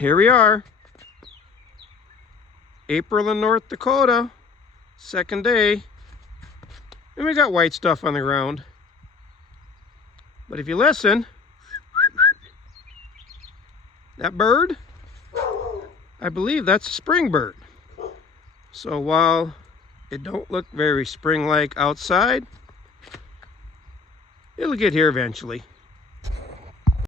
here we are. April in North Dakota, second day. And we got white stuff on the ground. But if you listen, that bird, I believe that's a spring bird. So while it don't look very spring-like outside, it'll get here eventually.